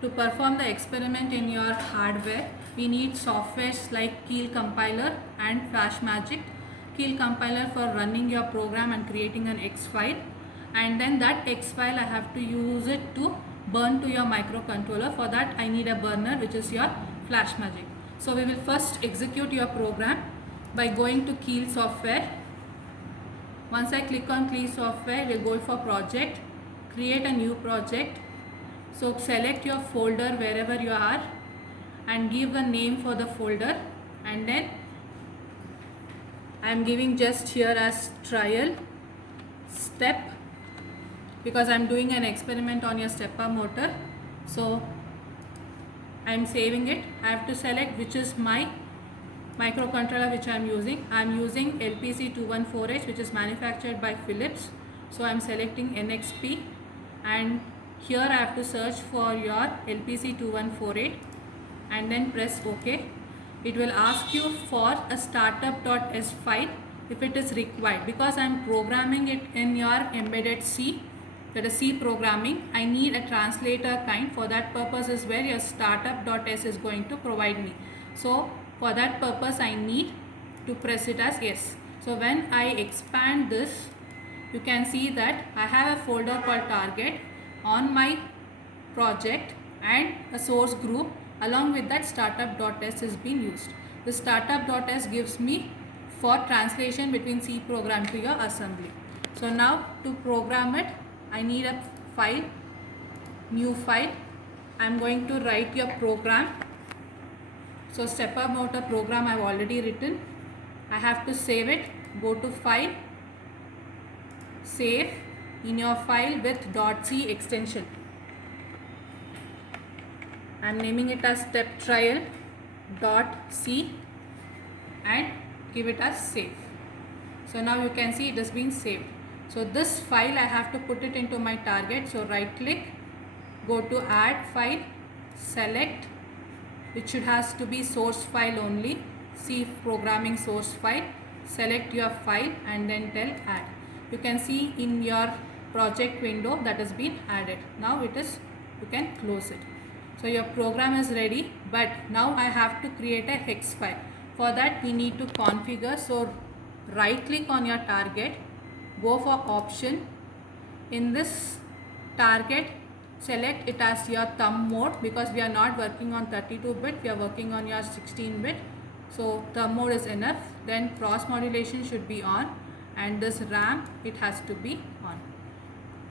To perform the experiment in your hardware, we need softwares like Keel Compiler and FlashMagick. Keel Compiler for running your program and creating an X file, and then that X file I have to use it to burn to your microcontroller. For that I need a burner, which is your FlashMagick. So we will first execute your program by going to Keel software. Once I click on Keel software, we'll go for project, create a new project. So select your folder wherever you are and give the name for the folder, and then I am giving just here as trial step because I am doing an experiment on your stepper motor. So I am saving it. I have to select which is my microcontroller which I am using. I am using LPC214H, which is manufactured by Philips. So I am selecting NXP, and here I have to search for your LPC2148 and then press OK. It will ask you for a startup.s file if it is required. Because I am programming it in your embedded C, that is C programming, I need a translator kind. For that purpose is where your startup.s is going to provide me. So for that purpose I need to press it as yes. So when I expand this, you can see that I have a folder called target on my project and a source group. Along with that, startup.s is being used. The startup.s gives me for translation between C program to your assembly. So now to program it, I need a file, new file. I am going to write your program. So stepper motor program I have already written. I have to save it. Go to file, save in your file with .c extension. I am naming it as step trial .c and give it as save. So now you can see it has been saved. So this file I have to put it into my target. So right click, go to add file, select, which should has to be source file only, C programming source file, select your file and then tell add. You can see in your project window that has been added. Now it is, you can close it. So your program is ready, but now I have to create a hex file. For that we need to configure. So right click on your target, go for option. In this target, select it as your thumb mode because we are not working on 32-bit, we are working on your 16-bit. So thumb mode is enough. Then cross modulation should be on, and this RAM, it has to be on.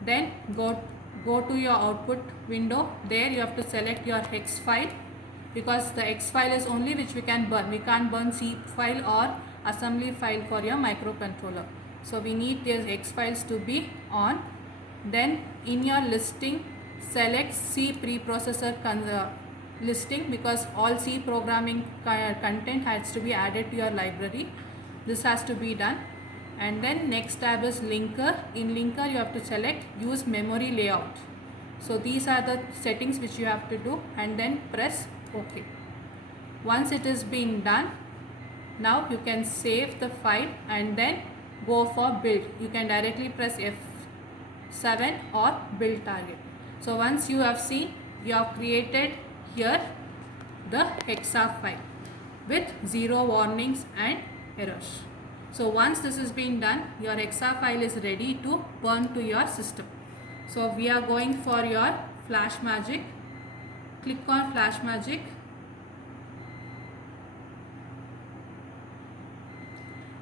Then go to your output window. There you have to select your hex file because the X file is only which we can burn. We can't burn C file or assembly file for your microcontroller. So we need these X files to be on. Then in your listing, select C preprocessor listing because all C programming content has to be added to your library. This has to be done. And then next tab is linker. In linker you have to select use memory layout. So these are the settings which you have to do, and then press OK. Once it is being done, now you can save the file and then go for build. You can directly press F7 or build target. So once you have seen, you have created here the hexa file with 0 warnings and errors. So once this is being done, your hexa file is ready to burn to your system. So we are going for your FlashMagick. Click on FlashMagick.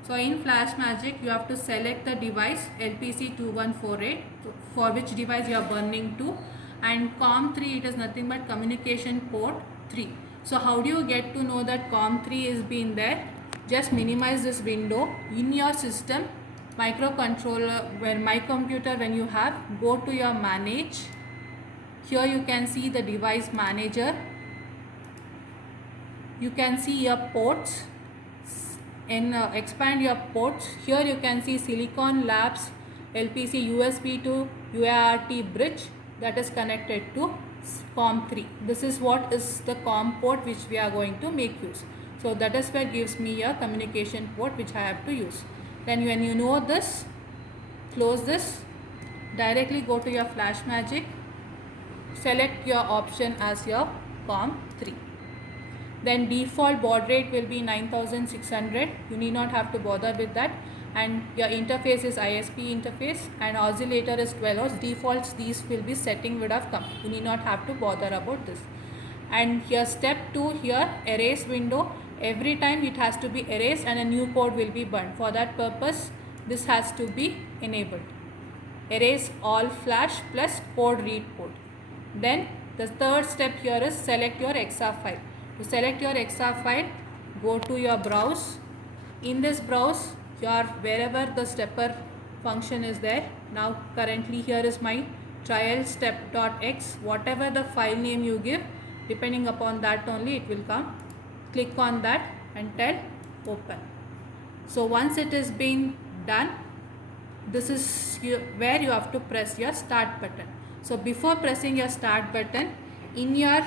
So in FlashMagick, you have to select the device LPC2148 for which device you are burning to, and COM3, it is nothing but communication port 3. So how do you get to know that COM3 is being there? Just minimize this window. In your system, microcontroller, when my computer, when you have, go to your manage. Here you can see the device manager. You can see your ports. Expand your ports. Here you can see Silicon Labs LPC USB to UART bridge that is connected to COM3. This is what is the COM port which we are going to make use. So that is where gives me a communication port which I have to use. Then when you know this, close this, directly go to your FlashMagick, select your option as your COM3. Then default baud rate will be 9600. You need not have to bother with that. And your interface is ISP interface and oscillator is 12 Hz. Defaults these will be setting would have come. You need not have to bother about this. And here step 2 here, erase window. Every time it has to be erased and a new code will be burned. For that purpose this has to be enabled. Erase all flash plus code read port. Then the third step here is select your XR file. To select your XR file, go to your browse. In this browse, your wherever the stepper function is there. Now currently here is my trial step.x. Whatever the file name you give, depending upon that only it will come. Click on that and tell open. So once it is being done, this is where you have to press your start button. So before pressing your start button, in your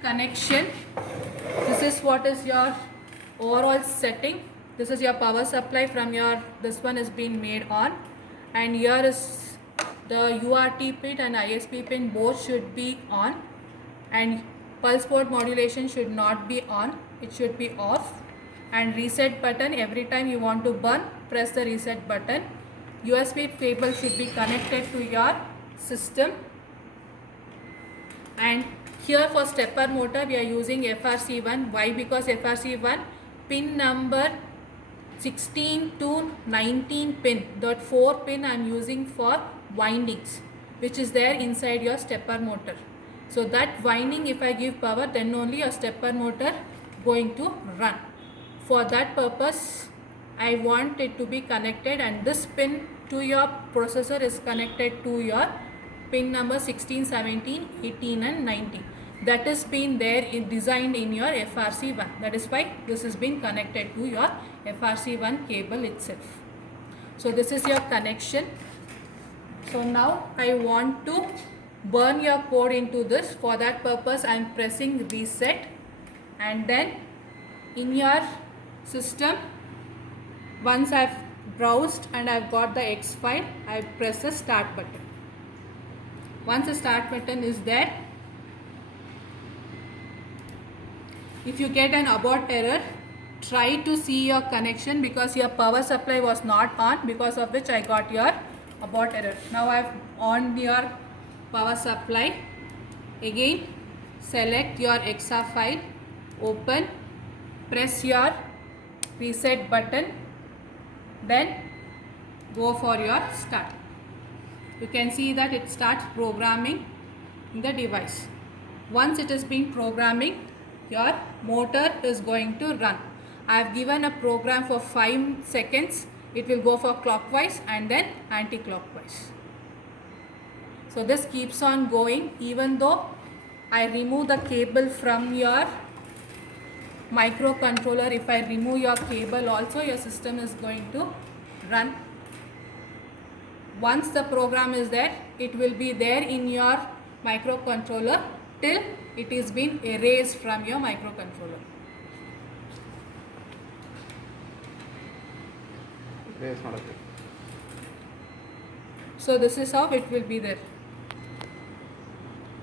connection, this is what is your overall setting. This is your power supply from your, this one is being made on, and here is the UART pin and ISP pin, both should be on, and pulse mode modulation should not be on, it should be off. And reset button, every time you want to burn, press the reset button. USB cable should be connected to your system. And here for stepper motor we are using FRC1. Why? Because FRC1 pin number 16 to 19 pin, that 4 pin I am using for windings which is there inside your stepper motor. So that winding, if I give power, then only your stepper motor going to run. For that purpose I want it to be connected, and this pin to your processor is connected to your pin number 16, 17, 18 and 19. That is been there designed in your FRC1. That is why this is being connected to your FRC1 cable itself. So this is your connection. So now I want to burn your code into this. For that purpose I am pressing reset, and then in your system, once I have browsed and I have got the X file, I press the start button. Once the start button is there, if you get an abort error, try to see your connection, because your power supply was not on, because of which I got your abort error. Now I have on your power supply. Again select your XR file, open, press your reset button, then go for your start. You can see that it starts programming in the device. Once it has been programming, your motor is going to run. I have given a program for 5 seconds. It will go for clockwise and then anti-clockwise. So this keeps on going even though I remove the cable from your microcontroller. If I remove your cable also, your system is going to run. Once the program is there, it will be there in your microcontroller till it is been erased from your microcontroller. So this is how it will be there.